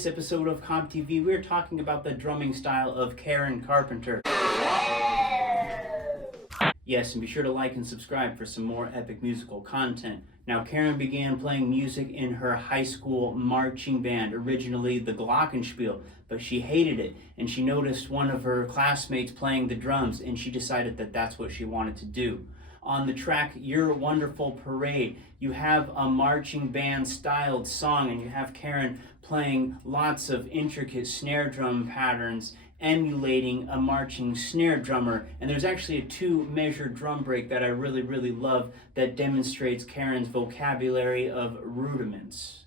this episode of CobbTV, we're talking about the drumming style of Karen Carpenter. Yes, and be sure to like and subscribe for some more epic musical content. Now, Karen began playing music in her high school marching band, originally the Glockenspiel, but she hated it, and she noticed one of her classmates playing the drums, and she decided that that's what she wanted to do. On the track Your Wonderful Parade, you have a marching band styled song, and you have Karen playing lots of intricate snare drum patterns emulating a marching snare drummer. And there's actually a 2-measure drum break that I really love that demonstrates Karen's vocabulary of rudiments.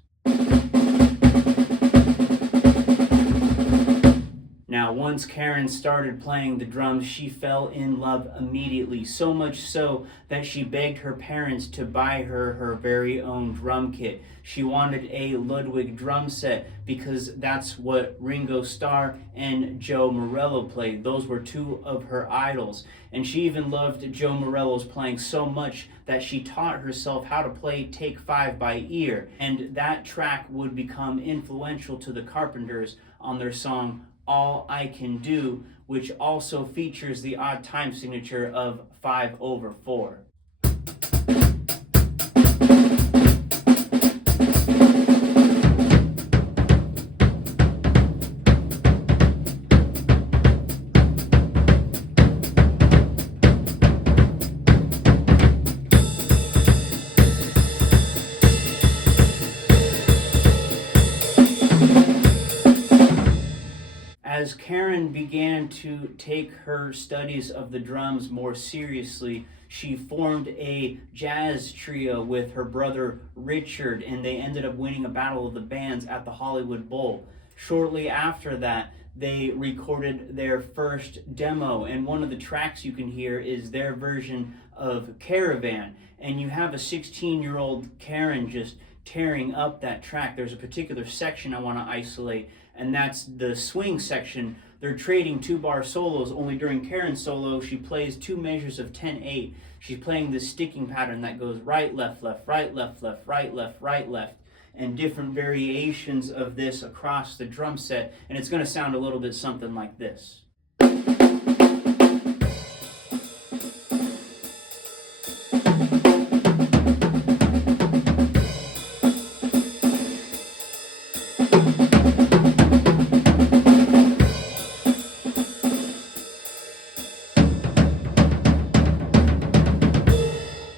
Now, once Karen started playing the drums, she fell in love immediately, so much so that she begged her parents to buy her her very own drum kit. She wanted a Ludwig drum set because that's what Ringo Starr and Joe Morello played. Those were 2 of her idols. And she even loved Joe Morello's playing so much that she taught herself how to play Take 5 by ear. And that track would become influential to the Carpenters on their song All I Can Do, which also features the odd time signature of 5/4. As Karen began to take her studies of the drums more seriously, she formed a jazz trio with her brother Richard, and they ended up winning a battle of the bands at the Hollywood Bowl. Shortly after that, they recorded their first demo, and one of the tracks you can hear is their version of Caravan. And you have a 16-year-old Karen just tearing up that track. There's a particular section I want to isolate, and that's the swing section. They're trading 2-bar solos, only during Karen's solo, she plays 2 measures of 10/8. She's playing this sticking pattern that goes right, left, left, right, left, left, right, left, right, left, and different variations of this across the drum set, and it's going to sound a little bit something like this.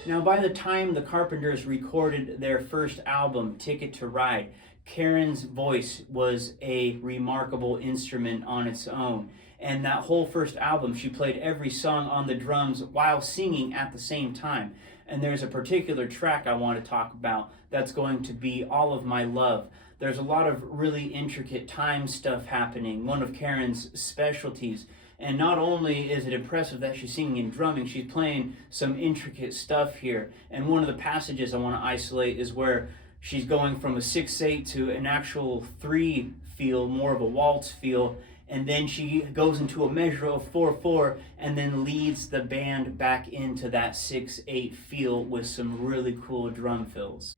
Now, by the time the Carpenters recorded their first album, Ticket to Ride, Karen's voice was a remarkable instrument on its own. And that whole first album, she played every song on the drums while singing at the same time. And there's a particular track I want to talk about that's going to be All of My Love. There's a lot of really intricate time stuff happening, one of Karen's specialties. And not only is it impressive that she's singing and drumming, she's playing some intricate stuff here. And one of the passages I want to isolate is where she's going from a 6/8 to an actual 3 feel, more of a waltz feel. And then she goes into a measure of 4/4 and then leads the band back into that 6/8 feel with some really cool drum fills.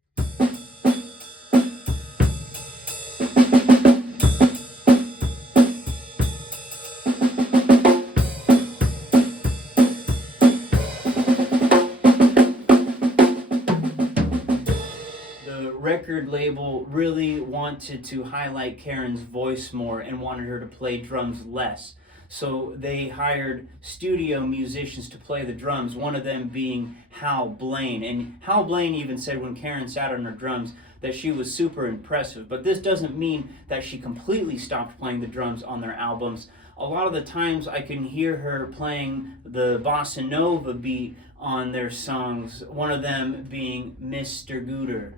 Record label really wanted to highlight Karen's voice more and wanted her to play drums less. So they hired studio musicians to play the drums, one of them being Hal Blaine. And Hal Blaine even said when Karen sat on her drums that she was super impressive. But this doesn't mean that she completely stopped playing the drums on their albums. A lot of the times I can hear her playing the bossa nova beat on their songs, one of them being Mr. Guder.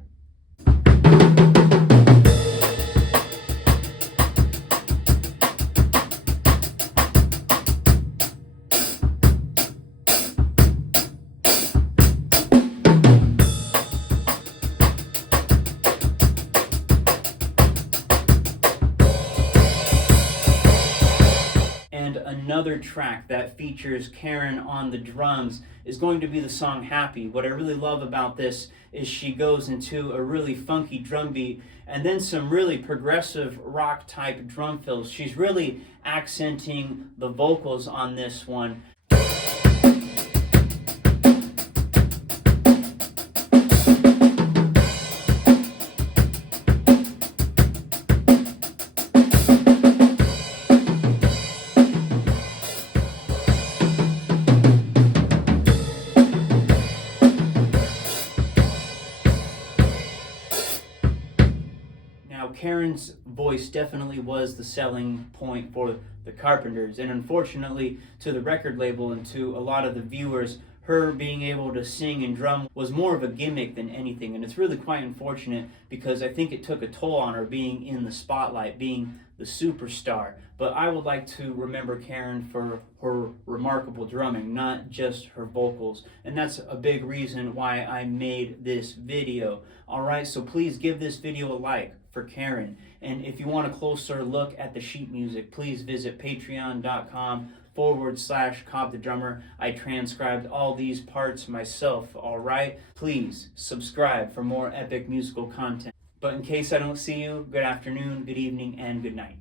another track that features Karen on the drums is going to be the song Happy. What I really love about this is she goes into a really funky drum beat and then some really progressive rock type drum fills. She's really accenting the vocals on this one. Now, Karen's voice definitely was the selling point for the Carpenters, and unfortunately to the record label and to a lot of the viewers, her being able to sing and drum was more of a gimmick than anything, and it's really quite unfortunate because I think it took a toll on her being in the spotlight, being the superstar. But I would like to remember Karen for her remarkable drumming, not just her vocals, and that's a big reason why I made this video. Alright, so please give this video a like for Karen, and if you want a closer look at the sheet music, please visit patreon.com/CobbTheDrummer. I transcribed all these parts myself, alright? Please subscribe for more epic musical content. But in case I don't see you, good afternoon, good evening, and good night.